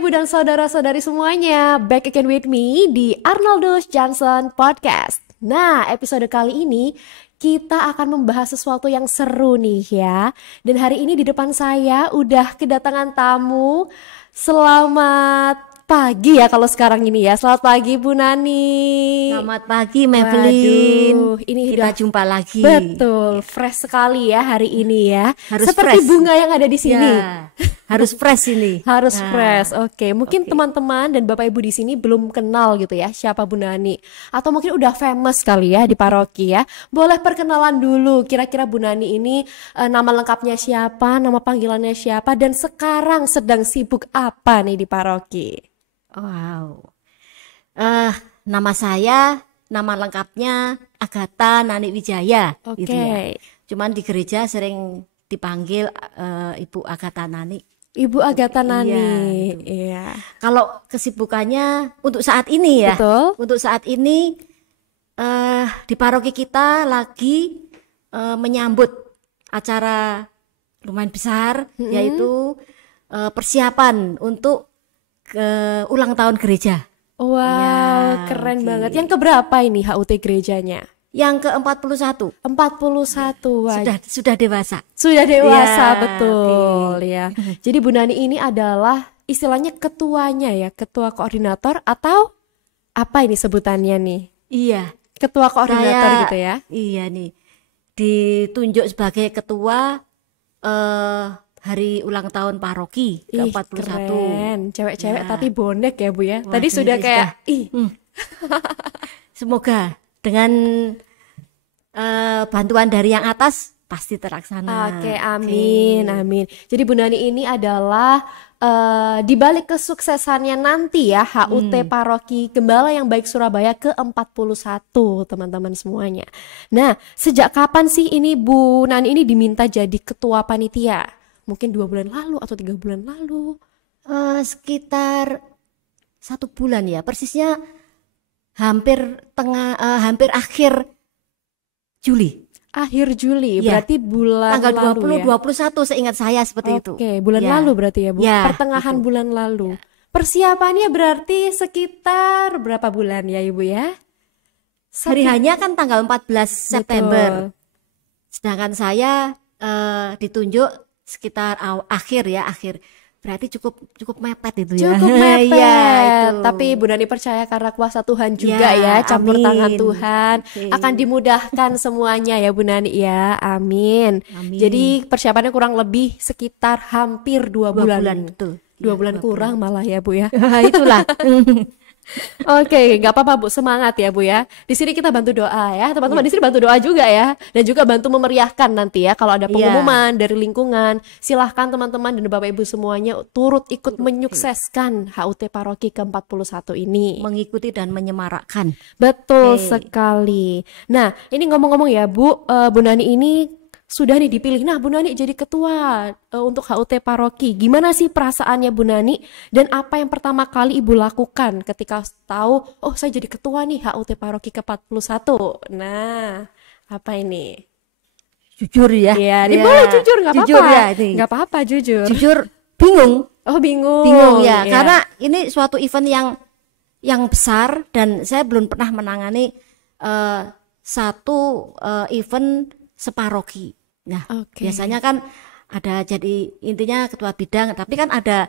Ibu dan saudara-saudari semuanya, back again with me di Arnoldus Johnson Podcast. Nah, episode kali ini kita akan membahas sesuatu yang seru nih ya. Dan hari ini di depan saya udah kedatangan tamu. Selamat pagi ya kalau sekarang ini ya. Selamat pagi Bu Nani. Selamat pagi Maybelline. Waduh, ini kita udah jumpa lagi. Betul, fresh sekali ya hari ini ya. Harus seperti fresh. bunga yang ada di sini. Ya, harus fresh ini. Harus fresh. Oke, mungkin Oke. teman-teman dan Bapak Ibu di sini belum kenal gitu ya siapa Bu Nani. Atau mungkin udah famous kali ya di paroki ya. Boleh perkenalan dulu kira-kira Bu Nani ini nama lengkapnya siapa, nama panggilannya siapa, dan sekarang sedang sibuk apa nih di paroki? Wow. Nama saya, nama lengkapnya Agatha Nani Wijaya. Oke. Gitu ya. Cuman di gereja sering dipanggil Ibu Agatha Nani. Ibu Agatha Nani. Iya, Iya. Kalau kesibukannya untuk saat ini ya. Betul. Untuk saat ini di paroki kita lagi menyambut acara lumayan besar, yaitu persiapan untuk ke ulang tahun gereja. Wow, Ya, keren oke. banget. Yang keberapa ini HUT gerejanya? Yang ke-41 41. Wah, sudah dewasa. sudah dewasa, Ya, betul oke. ya. Jadi Bu Nani ini adalah istilahnya ketuanya ya, ketua koordinator atau apa ini sebutannya nih? Iya, Ketua koordinator saya gitu ya. iya nih. Ditunjuk sebagai ketua hari ulang tahun paroki Ih, ke-41. keren. Cewek-cewek Ya. tapi bonek ya Bu ya. Tadi Waduh, sudah ini kayak ih, Semoga dengan bantuan dari yang atas pasti terlaksana. oke, amin, amin. Jadi Bu Nani ini adalah di balik kesuksesannya nanti ya HUT Paroki Gembala yang Baik Surabaya ke-41 teman-teman semuanya. Nah, sejak kapan sih ini Bu Nani ini diminta jadi ketua panitia? Mungkin 2 bulan lalu atau 3 bulan lalu? Sekitar 1 bulan ya, persisnya hampir akhir Juli, Akhir Juli, Ya. berarti bulan tanggal lalu 20 ya? 21 seingat saya seperti itu. Oke, bulan Ya. lalu berarti ya Bu? Ya, Pertengahan betul. bulan lalu. Persiapannya berarti sekitar berapa bulan ya Ibu ya? Hari hanya kan tanggal 14 September. Betul. Sedangkan saya ditunjuk sekitar akhir. Berarti cukup mepet itu ya. Cukup mepet. Iya, itu. Tapi Bu Nani percaya karena kuasa Tuhan juga ya, Ya, campur amin. tangan Tuhan Oke. akan dimudahkan semuanya ya Bu Nani ya. Amin. Amin. Jadi persiapannya kurang lebih sekitar hampir 2 2 bulan. bulan betul. 2 Ya, bulan 2 kurang malah ya Bu ya. Itulah. Oke, nggak apa-apa Bu, semangat ya Bu ya. Di sini kita bantu doa ya, teman-teman di sini bantu doa juga ya, dan juga bantu memeriahkan nanti ya. Kalau ada pengumuman dari lingkungan, silahkan teman-teman dan Bapak Ibu semuanya turut ikut menyukseskan HUT Paroki ke-41 ini. Mengikuti dan menyemarakkan. Betul Oke. sekali. Nah, ini ngomong-ngomong ya Bu, Bu Nani ini sudah nih dipilih. Nah, Bu Nani jadi ketua untuk HUT Paroki. Gimana sih perasaannya Bu Nani? Dan apa yang pertama kali Ibu lakukan ketika tahu, oh saya jadi ketua nih HUT Paroki ke-41. Nah, apa ini? Jujur ya. Iya, ini Ya. boleh jujur, nggak apa-apa. Jujur ya ini. Nggak apa-apa, jujur. Jujur bingung. Oh, bingung. Bingung ya, Iya. karena ini suatu event yang besar dan saya belum pernah menangani satu event separoki. Nah, Oke. biasanya kan ada jadi intinya ketua bidang, tapi kan ada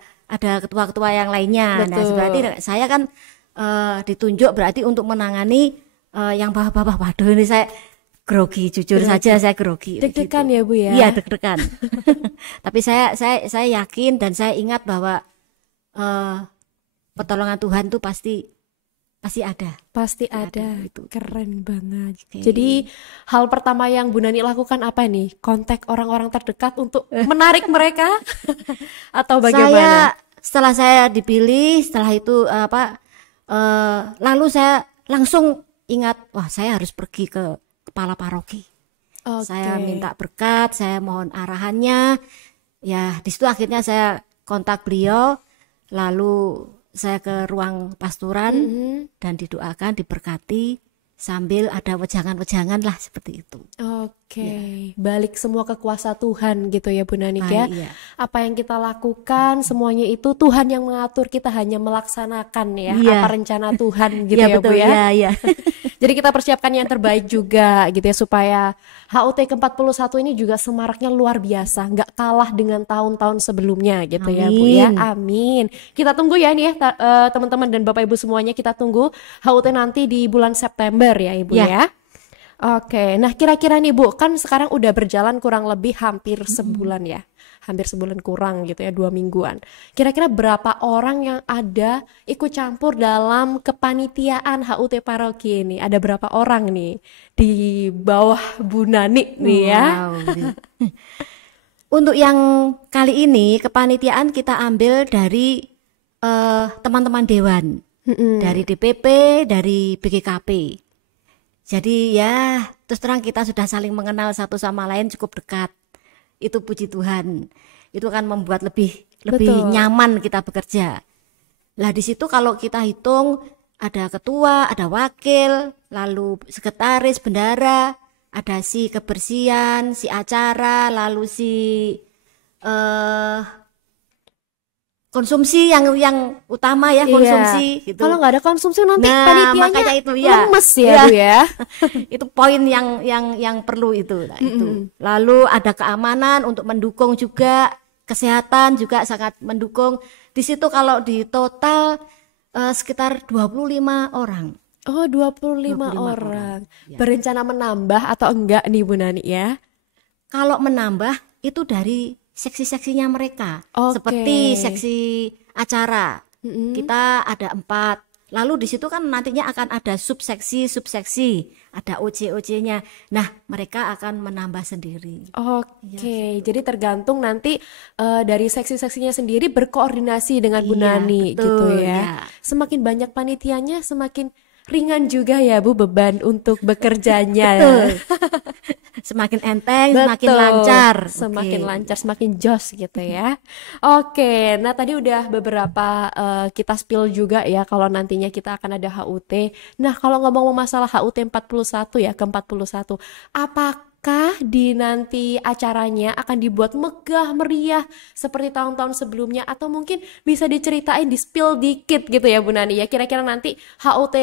ketua-ketua yang lainnya. Nah, Betul. berarti saya kan ditunjuk berarti untuk menangani yang bawah-bawah. Waduh, ini saya grogi, jujur saja saya grogi. Deg-degan gitu. ya Bu ya? Iya, deg-degan. Tapi saya yakin dan saya ingat bahwa pertolongan Tuhan itu pasti ada. Pasti ada, gitu. keren banget. Oke. Jadi hal pertama yang Bu Nani lakukan apa nih? Kontak orang-orang terdekat untuk menarik mereka atau bagaimana? Setelah saya dipilih, setelah itu lalu saya langsung ingat, wah saya harus pergi ke kepala paroki. Oke. Saya minta berkat, saya mohon arahannya. Ya, di situ akhirnya saya kontak beliau, lalu saya ke ruang pastoran dan didoakan, diberkati sambil ada wejangan-wejangan lah seperti itu. Oke, balik semua ke kuasa Tuhan gitu ya Bu Nanik ya. Iya. Apa yang kita lakukan semuanya itu Tuhan yang mengatur, kita hanya melaksanakan ya Iya. apa rencana Tuhan gitu Iya ya betul Bu ya. ya. Jadi kita persiapkan yang terbaik juga gitu ya supaya HUT ke-41 ini juga semaraknya luar biasa, nggak kalah dengan tahun-tahun sebelumnya gitu ya Bu ya. Amin. Kita tunggu ya nih ya teman-teman dan Bapak Ibu semuanya, kita tunggu HUT nanti di bulan September ya Ibu Ya. ya. Oke, nah kira-kira nih Bu, kan sekarang udah berjalan kurang lebih hampir sebulan ya. Hampir sebulan kurang gitu ya, 2 mingguan. Kira-kira berapa orang yang ada ikut campur dalam kepanitiaan HUT paroki ini? Ada berapa orang nih di bawah Bu Nani nih ya? Wow. Untuk yang kali ini kepanitiaan kita ambil dari teman-teman dewan, dari DPP, dari BGKP. Jadi ya terus terang kita sudah saling mengenal satu sama lain cukup dekat. Itu puji Tuhan. Itu kan membuat lebih Betul. nyaman kita bekerja. Lah di situ kalau kita hitung ada ketua, ada wakil, lalu sekretaris, bendara, ada si kebersihan, si acara, lalu si konsumsi yang utama ya, konsumsi gitu. Kalau nggak ada konsumsi nanti Nah, panitianya makanya itu ya. lemes ya Ya. Bu ya. Itu poin yang perlu itu. Nah, itu. Lalu ada keamanan untuk mendukung juga, kesehatan juga sangat mendukung. Di situ kalau di total sekitar 25 orang. Oh, 25 orang. Ya. Berencana menambah atau enggak nih Bu Nani ya? Kalau menambah itu dari seksi-seksinya mereka. Oke. Seperti seksi acara. Kita ada 4. Lalu di situ kan nantinya akan ada subseksi, ada OC-OC-nya. Nah, mereka akan menambah sendiri. Oke, jadi tergantung nanti dari seksi-seksinya sendiri berkoordinasi dengan Bu Iya, Nani betul, gitu ya. ya. Semakin banyak panitianya, semakin ringan juga ya Bu beban untuk bekerjanya. Betul. Semakin enteng, semakin Betul. lancar. Semakin Oke. lancar, semakin jos gitu ya. Oke, nah tadi udah beberapa kita spill juga ya kalau nantinya kita akan ada HUT. Nah, kalau ngomong masalah HUT 41 ya, ke-41, apakah di nanti acaranya akan dibuat megah meriah seperti tahun-tahun sebelumnya, atau mungkin bisa diceritain di spill dikit gitu ya Bu Nani ya, kira-kira nanti HUT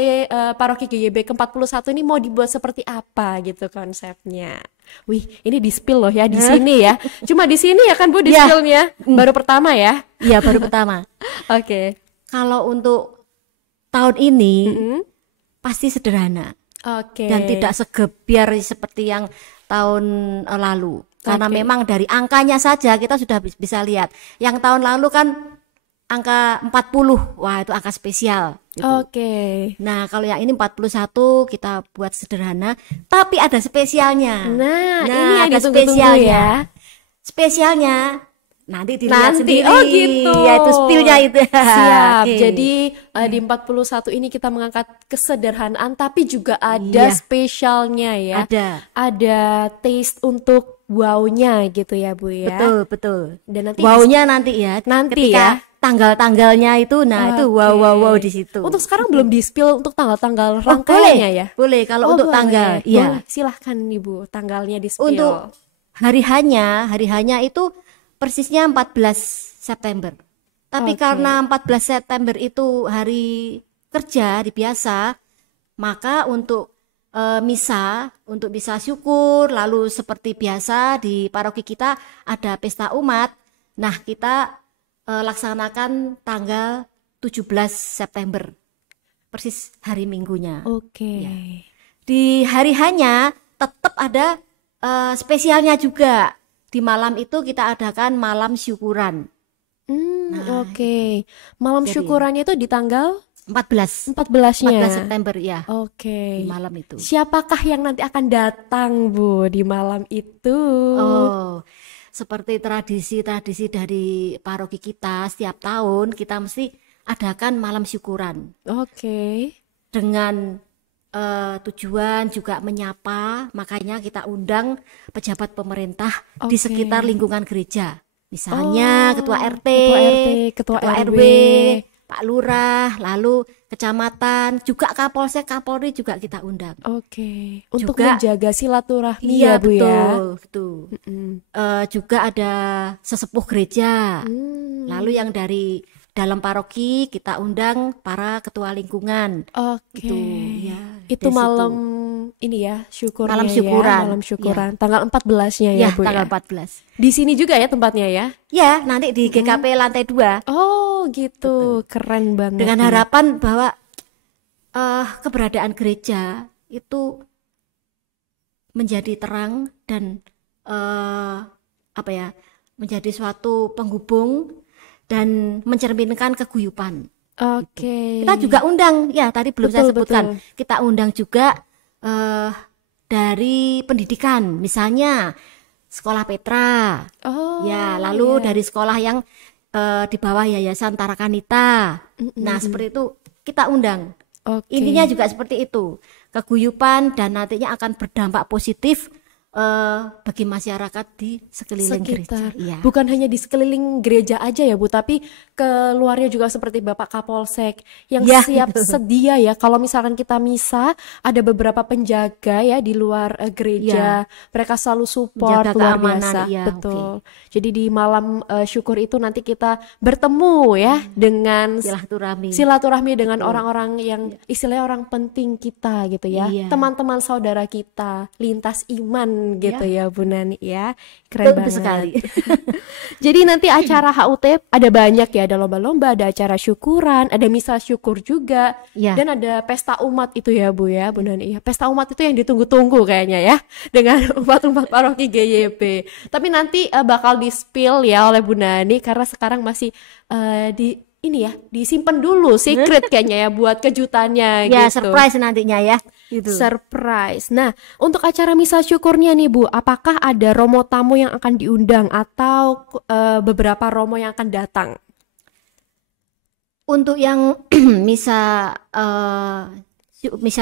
Paroki GYB ke-41 ini mau dibuat seperti apa gitu konsepnya. Wih, ini di spill loh ya di sini ya. Cuma di sini ya kan Bu di Ya. spillnya. Baru pertama ya. Iya, baru pertama. Oke. Kalau untuk tahun ini pasti sederhana Oke. dan tidak segebiar seperti yang tahun lalu. Karena Oke. memang dari angkanya saja kita sudah bisa lihat. Yang tahun lalu kan angka 40. Wah, itu angka spesial gitu. Oke. Nah, kalau yang ini 41 kita buat sederhana, tapi ada spesialnya. Nah, ini yang ada ditunggu-tunggu ya. Spesialnya nanti dilihat Nanti, sendiri. oh gitu. Ya, itu spillnya itu. Siap. Oke. Jadi di 41 ini kita mengangkat kesederhanaan, tapi juga ada Iya. spesialnya ya. Ada. Taste untuk wow-nya gitu ya Bu ya. Betul, betul. Dan nanti Wow-nya nanti ya. Nanti ketika ya. tanggal-tanggalnya itu, nah itu Oke. wow di situ. Untuk sekarang belum di spill untuk tanggal-tanggal Oh, rangkaiannya ya. Boleh kalau Oh, untuk boleh. tanggal. Iya. Boleh. Silahkan Ibu, tanggalnya di spill. Untuk hari hanya itu persisnya 14 September. Tapi Oke. karena 14 September itu hari kerja di biasa, maka untuk misa, untuk misa syukur, lalu seperti biasa di paroki kita ada pesta umat. Nah, kita laksanakan tanggal 17 September. Persis hari Minggunya. Oke. Di hari hanya tetap ada spesialnya juga. Di malam itu kita adakan malam syukuran. Oke. Malam Jadi- syukurannya itu di tanggal 14 14-nya. September ya. Oke. Di malam itu. Siapakah yang nanti akan datang Bu di malam itu? Oh, seperti tradisi-tradisi dari paroki kita setiap tahun kita mesti adakan malam syukuran Oke. dengan tujuan juga menyapa, makanya kita undang pejabat pemerintah di Oke. sekitar lingkungan gereja. Misalnya Oh, ketua RT, ketua RT, ketua RW. Pak Lurah, lalu kecamatan, juga Kapolsek, Kapolri juga kita undang. Oke. Untuk Juga- menjaga silaturahmi Iya ya Bu ya. betul. Mm-mm. Juga ada sesepuh gereja. Hmm. Lalu yang dari dalam paroki kita undang para ketua lingkungan. Oke. Itu ya. Itu dari malam situ. ini ya syukurnya Malam ya, syukuran. malam syukuran. Tanggal 14-nya Ya, ya Bu tanggal ya. 14. Di sini juga ya tempatnya ya. Ya, nanti di GKP lantai 2 Oh, gitu. Keren banget. dengan nih. harapan bahwa keberadaan gereja itu menjadi terang dan menjadi suatu penghubung dan mencerminkan keguyupan. Oke. Kita juga undang, ya tadi belum saya Betul, sebutkan, betul. kita undang juga dari pendidikan, misalnya sekolah Petra, Oh. ya lalu iya. dari sekolah yang di bawah Yayasan Tarakanita. Nah seperti itu kita undang. Oke. Intinya juga seperti itu, keguyupan dan nantinya akan berdampak positif bagi masyarakat di sekeliling Sekitar. gereja. Iya. Bukan hanya di sekeliling gereja aja ya Bu, tapi keluarnya juga seperti Bapak Kapolsek yang Ya, siap betul. sedia ya. Kalau misalkan kita misa, ada beberapa penjaga ya di luar gereja. Mereka selalu support Menjaga luar keamanan, biasa. iya, Betul. Jadi di malam syukur itu nanti kita bertemu ya dengan silaturahmi dengan orang-orang yang istilahnya orang penting kita gitu ya. Iya. Teman-teman saudara kita, lintas iman gitu ya Bu Nani ya. Keren Betul banget. sekali. Jadi nanti acara HUT ada banyak ya, ada lomba-lomba, ada acara syukuran, ada misa syukur juga, Iya. dan ada pesta umat itu ya Bu Nani ya. Pesta umat itu yang ditunggu-tunggu kayaknya ya, dengan umat-umat paroki GYP. Tapi nanti bakal di-spill ya oleh Bu Nani karena sekarang masih disimpan dulu secret kayaknya ya buat kejutannya Ya, gitu. surprise nantinya ya. Gitu. Surprise. Nah, untuk acara misa syukurnya nih Bu, apakah ada romo tamu yang akan diundang atau beberapa romo yang akan datang? Untuk yang misa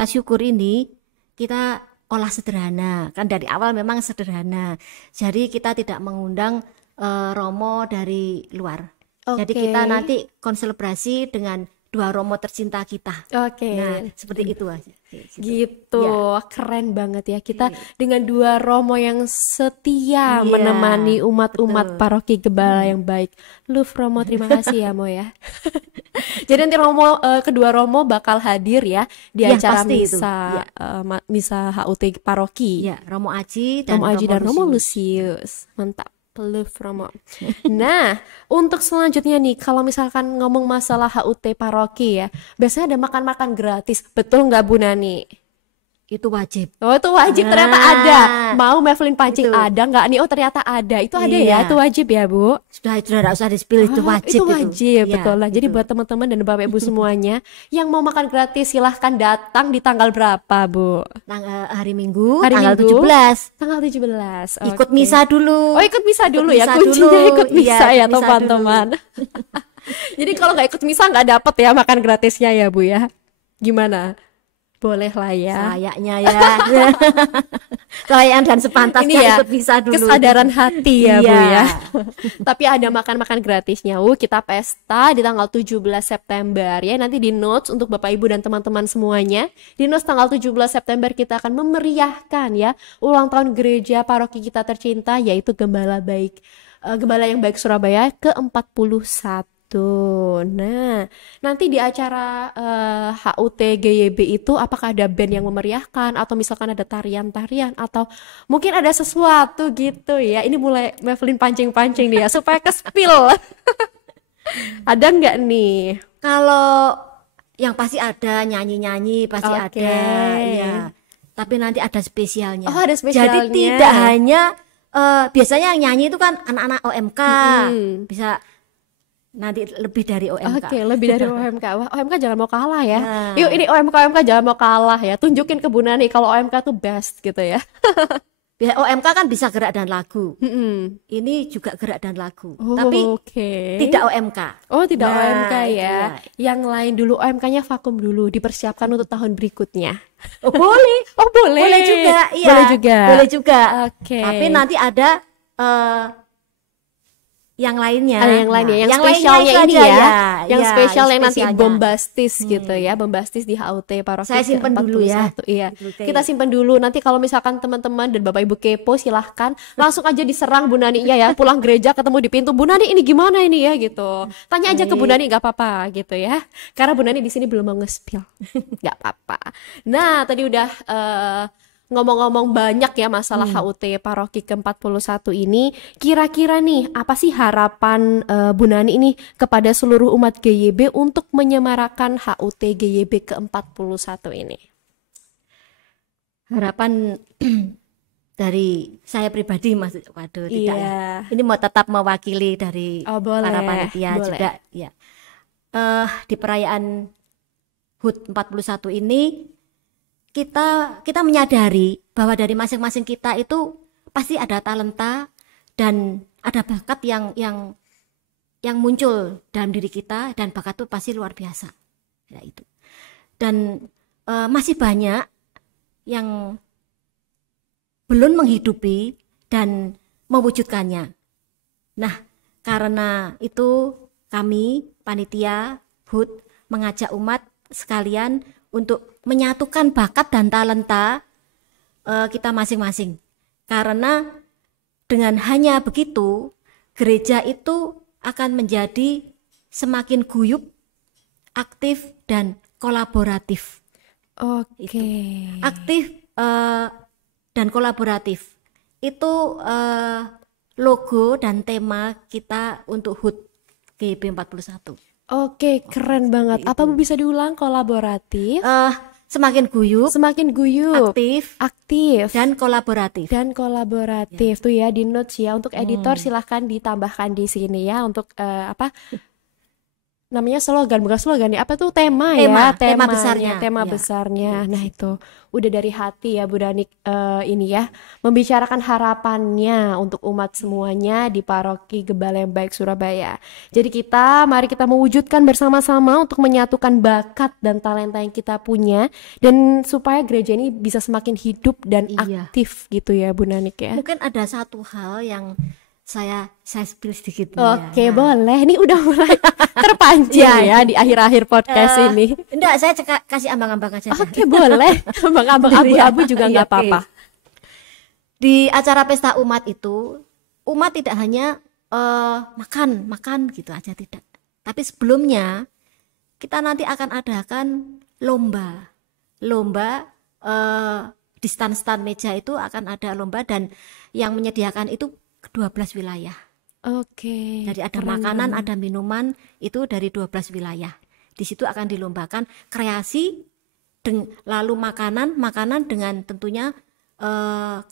syukur ini kita olah sederhana. Kan dari awal memang sederhana. Jadi kita tidak mengundang romo dari luar. Jadi Oke. kita nanti konselebrasi dengan 2 romo tercinta kita. Oke. Nah, seperti itu aja. Gitu, Ya. keren banget ya kita dengan 2 romo yang setia Iya, menemani umat-umat betul. paroki Gebala yang baik. Love Romo, terima kasih ya Mo ya. Jadi nanti kedua romo bakal hadir ya di Ya, acara pasti itu. misa Ya. misa HUT paroki. Ya, Romo Aji dan Romo Aji dan Romo Lusius. Lusius. Mantap. Love Romo. Nah, untuk selanjutnya nih, kalau misalkan ngomong masalah HUT paroki ya, biasanya ada makan-makan gratis. Betul nggak Bu Nani? Itu wajib. Oh, itu wajib ternyata Nah, ada. Mau Mavelin pancing itu. ada nggak nih? Oh, ternyata ada. Itu ada ya, Iya. itu wajib ya Bu? Sudah tidak usah di-spill, itu Oh, wajib itu wajib, Ya, betul lah. Jadi itu. buat teman-teman dan Bapak Ibu semuanya yang mau makan gratis silahkan datang di tanggal berapa Bu? Hari Minggu, Hari tanggal Minggu? 17. Tanggal 17. Ikut Oke. misa dulu. Oh, ikut misa dulu ya, misa kuncinya dulu. ikut misa Iya, ya ikut misa teman-teman. Jadi kalau nggak ikut misa nggak dapet ya makan gratisnya ya Bu ya. Gimana? Boleh lah ya. Layaknya ya. Kelayakan dan sepantasnya Ini ya ikut misa dulu. kesadaran hati ya Bu Iya. ya. Tapi ada makan-makan gratisnya. Kita pesta di tanggal 17 September ya. Nanti di notes untuk Bapak Ibu dan teman-teman semuanya. Di notes tanggal 17 September kita akan memeriahkan ya ulang tahun gereja paroki kita tercinta, yaitu Gembala yang baik Surabaya ke-41. Nah, nanti di acara HUT GYB itu apakah ada band yang memeriahkan atau misalkan ada tarian-tarian atau mungkin ada sesuatu gitu ya. Ini mulai Mavelin pancing-pancing dia supaya ke-spill. Ada nggak nih? Kalau yang pasti ada nyanyi-nyanyi, pasti Oke. ada ya. Tapi nanti ada spesialnya. Oh, ada spesialnya. Jadi tidak hanya biasanya yang nyanyi itu kan anak-anak OMK. Bisa nanti lebih dari OMK. Oke, lebih dari OMK. Wah, OMK jangan mau kalah ya. Nah. Yuk, ini OMK jangan mau kalah ya. Tunjukin ke Bu Nani kalau OMK tuh best gitu ya. OMK kan bisa gerak dan lagu. Mm-mm. Ini juga gerak dan lagu. Oh, Tapi oke. tidak OMK. Oh, tidak Nah, OMK itu ya. ya. Yang lain dulu OMK-nya vakum dulu, dipersiapkan untuk tahun berikutnya. Oh, boleh. Oh, boleh. Boleh juga, iya. Boleh juga. Boleh juga. Oke. Tapi nanti ada yang lainnya. Ada yang lainnya, yang yang spesialnya lainnya ini itu aja, yang ya, spesial yang nanti spesialnya. bombastis gitu ya, bombastis di HUT Paroki Saya simpen dulu ya. ke-41. Iya, Oke. kita simpen dulu. Nanti kalau misalkan teman-teman dan Bapak Ibu kepo, silahkan langsung aja diserang Bu Nani ya, pulang gereja ketemu di pintu, Bu Nani ini gimana ini ya gitu. Tanya aja ke Bu Nani, nggak apa-apa gitu ya. Karena Bu Nani di sini belum mau nge-spill, nggak apa-apa. Nah, tadi udah ngomong-ngomong banyak ya masalah HUT Paroki ke-41 ini. Kira-kira nih, apa sih harapan Bu Nani ini kepada seluruh umat GYB untuk menyemarakan HUT GYB ke-41 ini? Harapan dari saya pribadi, Mas. Waduh, tidak ya. Iya. Ini mau tetap mewakili dari Oh, boleh, para panitia boleh. juga ya. Di perayaan HUT 41 ini kita menyadari bahwa dari masing-masing kita itu pasti ada talenta dan ada bakat yang muncul dalam diri kita, dan bakat itu pasti luar biasa. Ya itu. Dan masih banyak yang belum menghidupi dan mewujudkannya. Nah, karena itu kami panitia HUT mengajak umat sekalian untuk menyatukan bakat dan talenta kita masing-masing. Karena dengan hanya begitu, gereja itu akan menjadi semakin guyup, aktif, dan kolaboratif. Oke. Aktif dan kolaboratif. Itu logo dan tema kita untuk HUT GYB 41. Oke, keren banget. Apa Bu bisa diulang? Kolaboratif, Semakin guyup, semakin guyup, aktif, dan kolaboratif. Tuh ya di notes ya. Untuk editor silahkan ditambahkan di sini ya untuk apa namanya, slogan, bukan slogan ya, apa tuh tema ya, tema besarnya. tema Ya. besarnya. Nah itu udah dari hati ya Bu Dani ini ya, membicarakan harapannya untuk umat semuanya di Paroki Gebala yang Baik Surabaya. Jadi mari kita mewujudkan bersama-sama untuk menyatukan bakat dan talenta yang kita punya, dan supaya gereja ini bisa semakin hidup dan Iya. aktif gitu ya Bu Nanik ya. Mungkin ada satu hal yang saya spill sedikit nih Oke, ya. Nah, boleh. Ini udah mulai terpancing ya di akhir-akhir podcast ini. Enggak, saya kasih ambang-ambang aja. Oke, boleh. Abang-abang abu-abu juga nggak Iya, apa-apa. oke. Di acara pesta umat itu, umat tidak hanya makan gitu aja, tidak. Tapi sebelumnya kita nanti akan adakan lomba. Di stand-stand meja itu akan ada lomba, dan yang menyediakan itu 12 wilayah. Oke. Jadi ada keren makanan, banget. ada minuman, itu dari 12 wilayah. Di situ akan dilombakan kreasi, lalu makanan dengan tentunya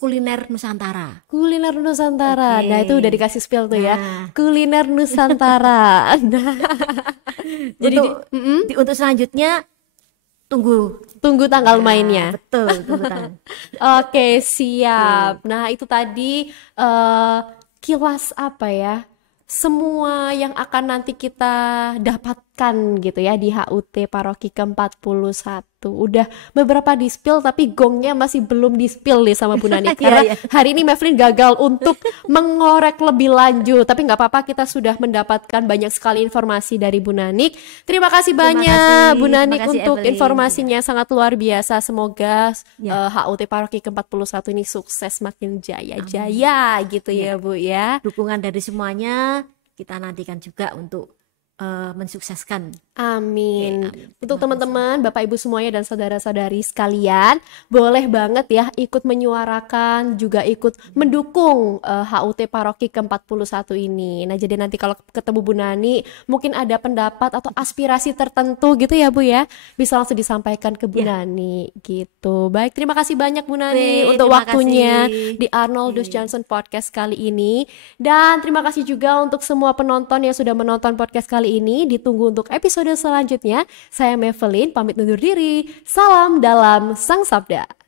kuliner Nusantara. Kuliner Nusantara. Oke. Nah, itu udah dikasih spill tuh ya. Nah. Kuliner Nusantara. Nah, jadi Untuk selanjutnya tunggu tanggal mainnya. Betul, tunggu tanggal. Oke, siap. Nah, itu tadi kilas apa ya? Semua yang akan nanti kita dapatkan gitu ya di HUT Paroki ke-41. Udah beberapa di-spill, tapi gongnya masih belum di-spill nih sama Bu Nani. Karena Iya. hari ini Mevlin gagal untuk mengorek lebih lanjut. Tapi nggak apa-apa, kita sudah mendapatkan banyak sekali informasi dari Bu Nanik. Terima kasih banyak kasih. Bu Nanik Terima kasih, untuk Evelyn. informasinya sangat luar biasa. Semoga Ya. HUT Paroki ke-41 ini sukses, makin jaya-jaya gitu ya Bu ya. Dukungan dari semuanya kita nantikan juga untuk mensukseskan. Amin. Oke, amin. Untuk teman-teman, Bapak Ibu semuanya dan saudara-saudari sekalian, boleh banget ya ikut menyuarakan, juga ikut mendukung HUT Paroki ke-41 ini. Nah, jadi nanti kalau ketemu Bu Nani, mungkin ada pendapat atau aspirasi tertentu gitu ya Bu ya, bisa langsung disampaikan ke Bu Ya. Nani gitu. Baik, terima kasih banyak Bu Nani Oke, untuk terima waktunya kasih. di Arnoldus Johnson Podcast kali ini. Dan terima kasih juga untuk semua penonton yang sudah menonton podcast kali ini. Ditunggu untuk episode selanjutnya. Saya Mevlin, pamit undur diri. Salam dalam Sang Sabda.